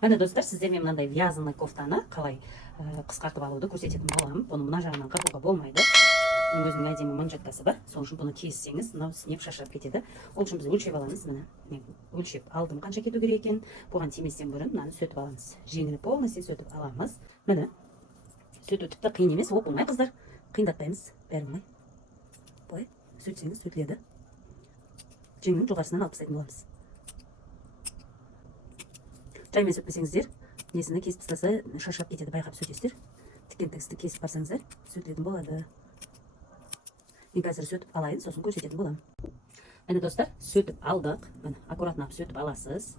Міне достар, сіздермен мынандай вязаный кофтаны қалай қысқартып алуды көрсететін боламын. Бұны мына жағынан қырқуға болмайды. Өзінің әдемі манжеткасы бар. Сол үшін бұны кессеңіз, мынау снеп шашырап кетеді. Ол үшін біз өлшеп аламыз. Міне, мен өлшеп алдым, қанша кету керек екен. Бұған тиместен бұрын мынаны сөтіп аламыз. Жеңіні полностью сөтіп аламыз. Міне, сөту тіпті қиын емес, оп-оңай қыздар. Қиындатпаймыз, бәрі оңай. Былай сөтсеңіз сөтіледі. Жеңнің жоғарысынан алып тастайтын боламыз. Жаймен сөтпесеңіздер, несіні кесіп тастаса шашырап кетеді, байқап сөтесіздер. Тіккен тігісті кесіп барсаңыздар, сөтілетін болады. Мен қазір сөтіп алайын, сосын көрсететін боламын. Міне достар, сөтіп алдық. Міне, аккуратно сөтіп аласыз.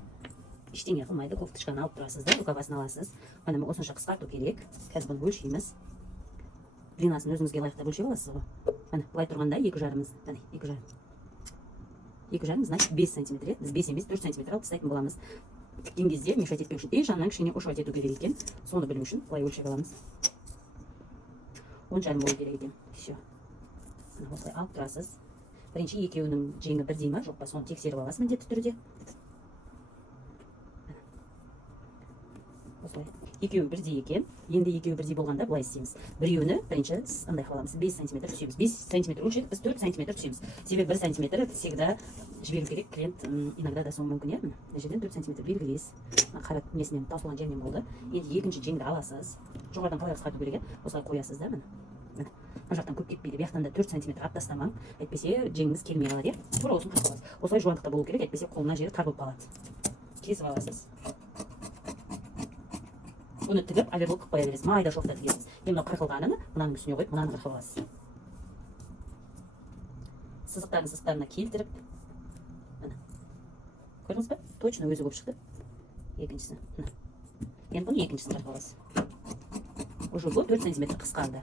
Ештеңе қылмайды, кофточканы алып тұрасыздар, рукавасын аласыз. Міне, осынша қысқарту керек. Қазір бұны өлшейміз. Длинасын өзіңізге лайықты өлшеп аласыз ғой. Міне, былай тұрғанда 2,5-міз. Міне, 2,5. 2,5, значит 5 сантиметр. Біз 5 емес 4 сантиметр алып тастайтын боламыз. Тіккен кезде мешать етпеу үшін, жанынан кішкене ошуат ету керек екен. Соны білу үшін былай өлшеп аламыз. 10,5 болу керек екен. Все. Осылай алып тұрасыз. Бірінші екеуінің жеңі бірдей ма, жоқ па, соны тексеріп аласыз міндетті түрде. Осылай. Екеуі бірдей екен. Енді екеуі бірдей болғанда былай істейміз. Біреуіні бірінші андай қыламыз. 5 сантиметр түсеміз. 5 сантиметр өлшедік, біз 4 сантиметр түсеміз. Себебі 1 сантиметр всегда жіберу керек. Клиент иногда да соны мүмкін, мына жерден 4 сантиметр белгілейсіз. Қара несінен таусылған жерінен болды. Енді екінші жеңді аласыз. Жоғарыдан қалай қысқарту керек, осылай қоясыз да, міне. Мына жақтан көп кетпейді. Бұл жақтан да 4 сантиметр ап тастамаң. Әйтпесе жеңіңіз келмей қалады, тура осыны қысып аласыз. Осылай жуантықта болу керек, әйтпесе қолына жері тар болып қалады. Кесіп аласыз. Бұны тігіп, оверлок қып қоя бересіз. Майда шоқта тігесіз. Мынау қырқылғанын мынаның үстіне қойып, мынаны қырқып аласыз. Сызықтарына келтіріп. Көрдіңіз бе? Точно өзі көп шықты. Екіншісі. Енді бұны екіншісін қырқып аласыз. Уже бұл 4 сантиметр қысқарды.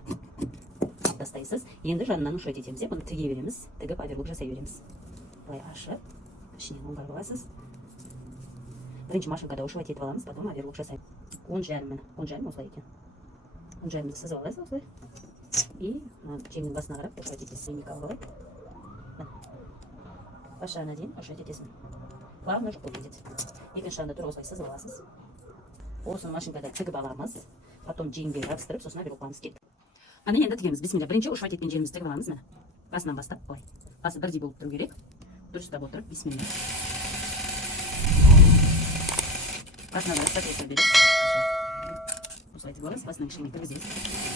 Тастайсыз. Енді жанынан ұшайт етеміз. Бұны тіге береміз. Тігіп, оверлок жасай береміз. Былай ашып, ішінен оңғарып аласыз. Бірінші машинкада ұшайт етіп аламыз, потом оверлок жасаймыз. 10,5, 10,5 осылай екен. 10,5-ді сызып аласыз осылай. И жеңнің басына қарап ұшайт етесіз. Екі алып алайық. Бас жағына дейін ұшайт етесің. Плавно жоқ болып кетеді. Екінші жағында тұра осылай сызып аласыз. Осыны машинкада тігіп аламыз. Потом жеңге жабыстырып, сосын оверлок қыламыз. Кетті. Ана енді тігеміз. Бисмилля. Бірінші ұшайт еткен жерімізді тігіп аламыз. Міне. Басынан бастап былай. Басы бірдей болып тұру керек. Дұрыстап отырып, бисмилля. Басына қарап закрепка бересіз. Осылай тігіп аласыз, басынан кішкене кіргізесіз.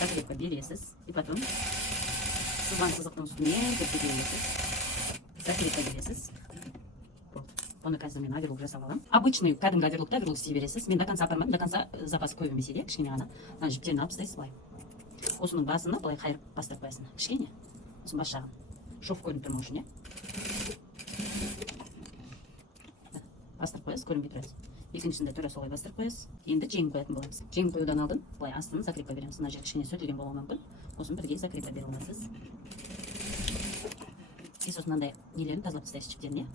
Закрепка бересіз. И потом сызған сызықтың үстіне кіргізіп бересіз. Закрепка бересіз. Бұны қазір мен оверлок жасап аламын. Обычный кәдімгі оверлокта оверлок істей бересіз. Мен до конца апармадым, до конца запас көп емес еді, кішкене ғана. Мына жіптерін алып тастайсыз былай. Осының басына былай қайырып бастырып қоясың. Кішкене. Осының бас жағын. Шов көрініп тұрмау үшін, бастырып қоясыз, көрінбей тұрасыз. Екіншісінде тура солай бастырып қоясыз. Енді жеңін қоятын боламыз. Жеңін қоюдан алдын былай астын закрепка береміз. Мына жер кішкене сөтілген болуы мүмкін. Осын бірге закрепка бере аласыз. Сосын мынандай нелерін тазалап тастайсыз жіптеріне.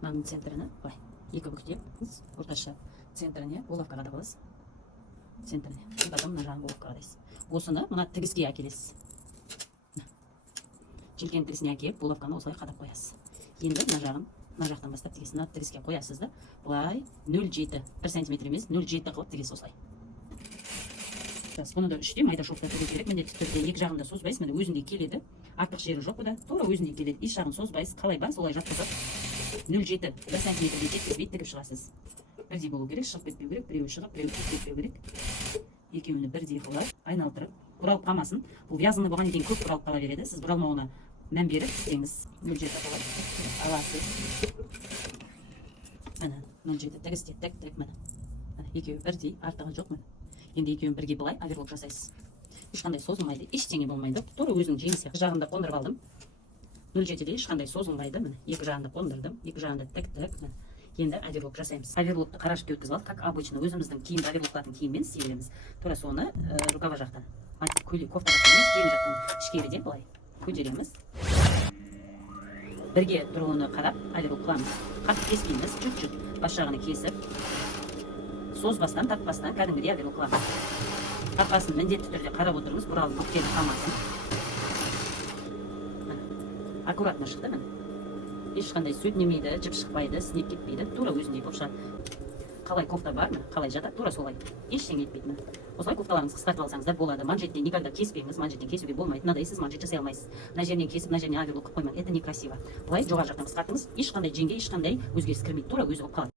Мынаның центріне былай екі бүктеп, орташа центріне головка қадап аласыз. Центріне. И потом мына жағын головка қадайсыз. Осыны мына тігіске әкелесіз. Желкен тігісіне әкеліп, головканы осылай қадап қоясыз. Енді мына жағын мына жақтан бастап тігесіз. Мына тігіске қоясыз да, былай 0,7, 1 сантиметр емес, 0,7 қылып тігесіз осылай. Бұны да үште майда шоқта тігу керек. Міндетті түрде екі жағында созбайсыз, міне өзінде келеді. Артық жері жоқ бұда, тура өзінде келеді. Еш жағын созбайсыз, қалай бар, солай жатқызып 0,7, 1 сантиметрге жеткізбей тігіп шығасыз. Бірдей болу керек, шығып кетпеу керек, біреуі шығып, біреуі кетпеу керек. Екеуіні бірдей қылып, айналдырып, бұралып қалмасын. Бұл вязаный болғаннан кейін көп бұралып қала береді. Сіз бұралмауына мән беріп істеңіз. 0,7 қылып аласыз. Міне, 0,7 тігісте тік, міне. Екеуі бірдей, артығы жоқ, міне. Енді екеуін бірге былай оверлок жасайсыз. Ешқандай созылмайды, ештеңе болмайды. Тура өзінің жеңі сияқты. Жағында қондырып алдым. 0,7-де ешқандай созылмайды, міне. Екі жағында қондырдым, екі жағында тік, міне. Енді оверлок жасаймыз. Оверлокты қара жіпке өткізіп алдық, как обычно өзіміздің киімді оверлоктатын киіммен істей береміз. Тура соны рукава жақтан, кофта жақтан емес, жең жақтан ішкеріден былай көтереміз. Бірге тұруыны қарап оверлок қыламыз. Қатты кеспейміз, чуть-чуть бас жағını кесіп, созбастан, тартпастан кәдімгідей оверлок қыламыз. Қақасын міндетті түрде қарап отырыңыз, бұралып бүктеліп қалмасын. Аккуратно шықты, міне. ешқандай сөтінемейді, жіп шықпайды, сінеп кетпейді, тура өзіндей болып шығады. Қалай кофта бар ма, қалай жатады, тура солай, ештеңе етпейді. Осылай кофталарыңызды қысқартып алсаңыздар болады. Манжеттен никогда кеспеңіз, манжеттен кесуге болмайды. Мынадай сіз манжет жасай алмайсыз. Мына жерінен кесіп, мына жеріне оверлок қылып қоймаңыз, это некрасиво. Былай жоғары жақтан қысқартыңыз, ешқандай жеңге ешқандай өзгеріс кірмейді, тура өзі болып қалады.